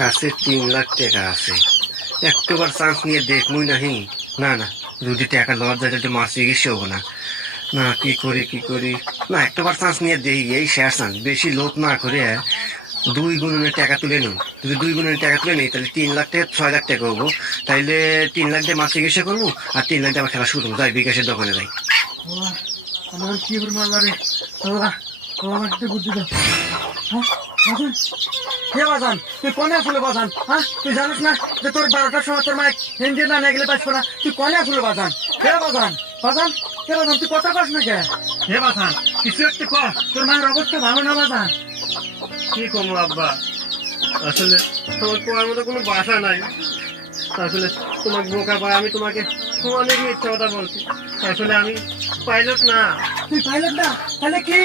কাছে 3 লাখ টাকা আছে, একটাবার চান্স নিয়ে দেখবই নাহি। না না, যদি টাকা লস যায় তো মাছ চিকিৎসা হবো না। না, কি করি কি করি, না একটাবার চান্স নিয়ে দেখি, এই শেষ চান্স, বেশি লোভ না করে 2 গুণের টাকা তুলে নিই। যদি 2 গুণের টাকা তুলে নিই তাহলে 3 লাখ টাকা 6 লাখ টাকা হবো। তাইলে 3 লাখ দিয়ে মাছ চিকিৎসা করবো আর 3 লাখ দিয়ে আমার খেলা শুরু করবো। যাই বিকাশের দোকানে যাই। আমার কি করে মারলা রে আল্লাহ, আমার একটা বুদ্ধি দাও। বাজান, কে বাজান? তুই কনে আসলে বাজান? হ্যাঁ, তুই জানিস না যে তোর 12টার সময় তোর মাইক ইন্ডিয়ান না গেলে পাইছো না? তুই কনে আসলে বাজান? কে বাজান? বাজান, কে বাজান? তুই কথা কস না কে? হে বাজান, কিছু একটা কর, তোর মায়ের অবস্থা ভালো না বাজান। কি করবো আব্বা, আসলে তোমার তোমার মতো কোনো বাসা নাই। আসলে তোমাকে বোকা পায়, আমি তোমাকে অনেক মিথ্যা কথা বলছি। আসলে আমি পাইলট না। তুই পাইলট না, তাহলে কি?